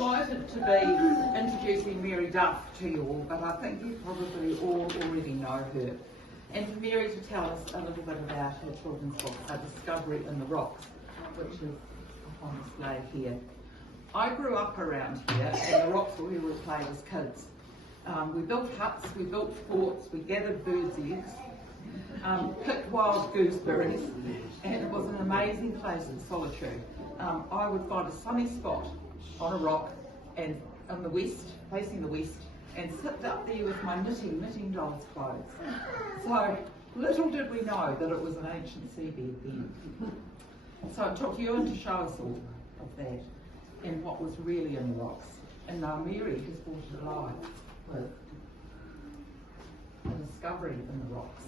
delighted to be introducing Mary Duff to you all, but I think you probably all already know her. And for Mary to tell us a little bit about her children's book, A Discovery in the Rocks, which is on display here. I grew up around here, and the rocks were where we played as kids. We built huts, we built forts, we gathered birds' eggs, picked wild gooseberries, and it was an amazing place in solitude. I would find a sunny spot on a rock and in the west, facing the west, and sit up there with my knitting dolls' clothes. So little did we know that it was an ancient seabed then. So it took you to show us all of that and what was really in the rocks. And now Mary has brought it alive with a discovery in the rocks.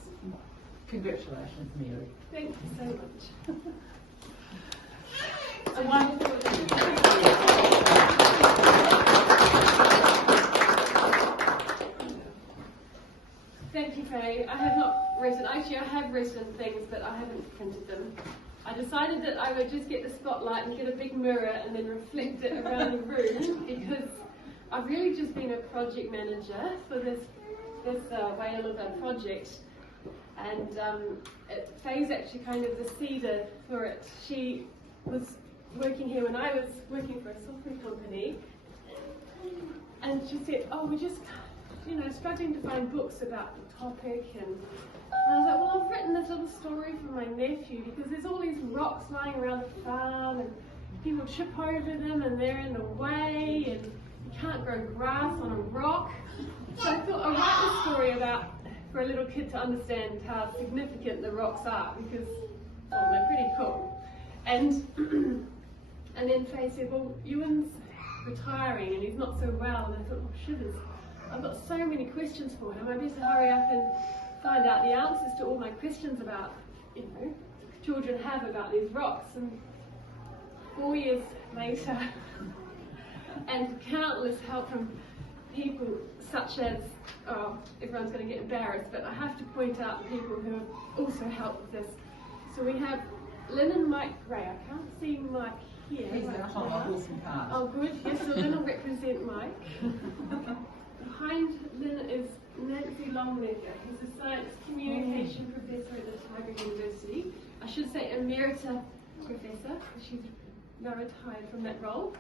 Congratulations, Mary. Thank you so much. A wonderful Thank you, Faye. I have not written, actually I have written things, but I haven't printed them. I decided that I would just get the spotlight and get a big mirror and then reflect it around the room, because I've really just been a project manager for this Way to Live Our project. And Faye's actually kind of the seeder for it. She was working here when I was working for a software company, and she said, oh, we're just, struggling to find books about the topic, and I was like, well, I've written this little story for my nephew, because there's all these rocks lying around the farm, and people trip over them, and they're in the way, and you can't grow grass on a rock. So I thought I'd write this story for a little kid to understand how significant the rocks are, because, well, they're pretty cool. And then Faye said, well, Ewan's retiring and he's not so well, and I thought, oh, shivers, I've got so many questions for him. I better hurry up and find out the answers to all my questions about, children have about these rocks. And 4 years later, and countless help from people such as, everyone's going to get embarrassed, but I have to point out the people who have also helped with this. So we have Lynn and Mike Gray. I can't see Mike here. He's out on a horse and cart. Oh, good. Yes, so Lynn will represent Mike. Behind Lynn is Nancy Longlegger, who's a science communication professor at the Tiger University. I should say emerita professor, because she's now retired from that role.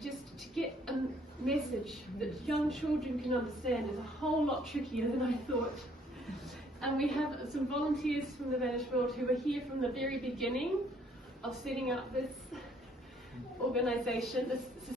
Just to get a message that young children can understand is a whole lot trickier than I thought. And we have some volunteers from the Vanished World who were here from the very beginning of setting up this organisation, this